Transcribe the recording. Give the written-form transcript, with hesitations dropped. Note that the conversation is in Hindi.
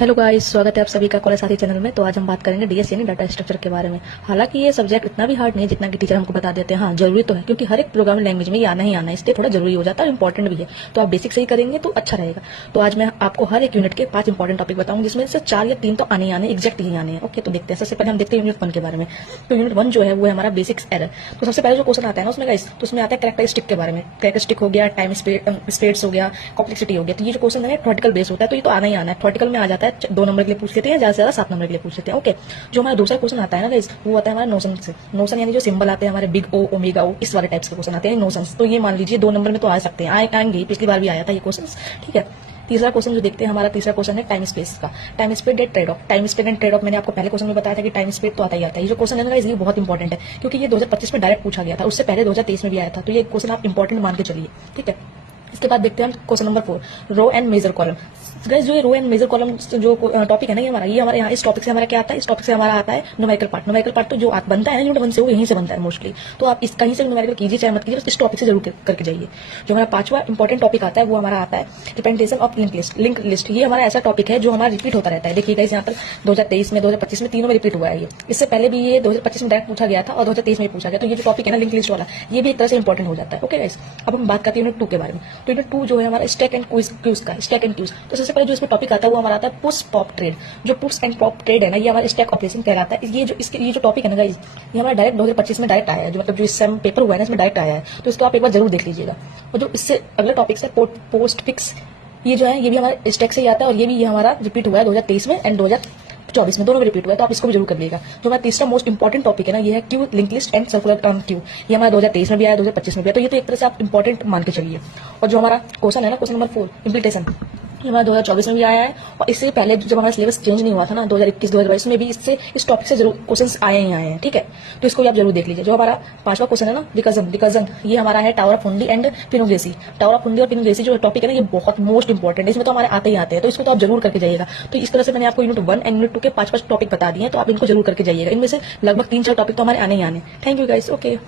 हेलो गाइस, स्वागत है आप सभी का कॉलेज साथी चैनल में। तो आज हम बात करेंगे डीएस यानी डाटा स्ट्रक्चर के बारे में। हालांकि ये सब्जेक्ट इतना भी हार्ड नहीं है जितना कि टीचर हमको बता देते हैं। हाँ, जरूरी तो है क्योंकि हर एक प्रोग्रामिंग लैंग्वेज में ये आना ही आना है, इसलिए थोड़ा जरूरी हो जाता है, इंपॉर्टेंट भी है। तो आप बेसिक से ही करेंगे तो अच्छा रहेगा। तो आज मैं आपको हर एक यूनिट के 5 इंपॉर्टेंट टॉपिक बताऊंगी, जिसमें से 4 या 3 तो आने ही आने, एग्जैक्ट ही आने हैं। ओके, तो देखते हैं। सबसे पहले हम देखते हैं यूनिट 1 के बारे में। तो यूनिट 1 जो है वो है हमारा बेसिक्स एरर। तो सबसे पहले जो क्वेश्चन आता है ना उसमें गाइस, तो उसमें आता है कैरेक्टरिस्टिक के बारे में। कैरेक्टरिस्टिक हो गया, टाइम स्पेस हो गया, कॉम्प्लेक्सिटी हो गया। तो ये जो क्वेश्चन है थ्योरेटिकल बेस होता है, तो ये तो आना ही आना है। थ्योरेटिकल में आ जाता है 2 नंबर के लिए पूछ लेते हैं, ज्यादा से ज्यादा 7 नंबर के लिए पूछ लेते हैं। ओके, जो हमारा दूसरा क्वेश्चन आता है ना गाइस, वो आता है हमारा नोशन से। नोशन यानी जो सिंबल आते हैं हमारे बिग ओ, ओमेगा ओ, इस वाले टाइप्स के क्वेश्चन आते हैं नोशन। तो ये मान लीजिए 2 नंबर में तो आ सकते हैं, आएंगे, पिछली बार भी आया था ये क्वेश्चन। ठीक है। तीसरा क्वेश्चन जो देखते हैं, हमारा तीसरा क्वेश्चन है टाइम स्पेस का। Time space and trade off. Time space and trade off मैंने आपको पहले क्वेश्चन में बताया था कि टाइम स्पेस तो आता ही आता है। ये जो क्वेश्चन है ना ये बहुत इंपॉर्टेंट है क्योंकि ये 2025 में डायरेक्ट पूछा गया था, उससे पहले 2023 में भी आया था। तो ये क्वेश्चन आप इंपॉर्टेंट मान के चलिए। ठीक है। इसके बाद देखते हैं हम question number 4, row and major column. Guys, जो ये रो एंड मेजर कॉलम जो टॉपिक है ना, ये हमारे यहाँ इस टॉपिक से हमारा क्या आता है, इस टॉपिक से हमारा आता है न्यूमेरिकल पार्ट। न्यूमेरिकल पार्ट तो जो बनता है ना यूनिट 1 से, वो यहीं से बनता है मोस्टली। तो आप इस कहीं से न्यूमेरिकल कीजिए चाहे मत कीजिए, बस इस टॉपिक से जरूर करके जाइए। जो हमारा 5वां इंपॉर्टेंट टॉपिक आता है वो हमारा आता है representation of link list. Link list ये हमारा ऐसा टॉपिक है जो हमारा रिपीट होता रहता है। देखिए गाइस, यहाँ पर 2023 में, 2025 में, तीनों में रिपीट हुआ है ये। इससे पहले भी ये 2025 में डायरेक्ट पूछा गया था और 2023 में भी पूछा गया। तो ये जो टॉपिक है ना लिंक लिस्ट वाला, ये भी एक तरह से इंपॉर्टेंट हो जाता है। ओके गाइस, अब हम बात करते हैं यूनिट 2 के बारे में। तो यूनिट 2 जो है हमारा स्टैक एंड क्यूज का, स्टैक एंड क्यूज। तो सबसे पहले जो इसमें टॉपिक आता है वो हमारा आता है पुश पॉप ट्रेड। जो पुश एंड पॉप ट्रेड है ना, ये हमारा स्टैक ऑपरेशन कहलाता है। ये जो टॉपिक है ना गाइस, ये हमारा डायरेक्ट 2025 में डायरेक्ट आया है। जो मतलब जो इस सेम पेपर हुआ है ना, इसमें डायरेक्ट आया है, तो इसको आप एक बार जरूर देख लीजिएगा। और जो इससे अगला टॉपिक है पोस्ट फिक्स, ये जो है ये भी हमारे स्टैक से ही आता है और ये हमारा रिपीट हुआ है 2023 में एंड 2024 में, दोनों में रिपीट हुआ है। तो आप इसको भी जरूर कर लीजिएगा। जो हमारा तीसरा मोस्ट इंपॉर्टेंट टॉपिक है ना, ये है Q link list and circular queue. ये हमारा 2023 में भी आया, 2025 में भी आया। तो ये तो एक तरह से आप इंपॉर्टेंट मान के चलिए। और जो हमारा क्वेश्चन है ना, क्वेश्चन नंबर 4 इम्प्लीटेशन, ये हमारा 2024 में भी आया है। और इससे पहले जब हमारा सिलेबस चेंज नहीं हुआ था ना 2021-2022 में भी इस टॉपिक से जरूर क्वेश्चंस आए ही आए हैं। ठीक है, तो इसको भी आप जरूर देख लीजिए। जो हमारा 5वां क्वेश्चन है ना, रिकर्जन, ये हमारा है टावर ऑफ हुंडी एंड पिनुगेसी। टावर ऑफ हुंडी और पिनुगेसी जो टॉपिक है ना, ये बहुत मोस्ट इंपॉर्टेंट है। इसमें तो हमारे आते ही आते हैं, तो इसको तो आप जरूर करके जाइएगा। तो इस तरह से मैंने आपको यूनिट 1 एंड यूनिट 2 के 5 टॉपिक बता दिए हैं, तो आप इनको जरूर करके जाइएगा। इनमें से लगभग 3-4 टॉपिक तो हमारे आने ही आने। Thank you guys. ओके।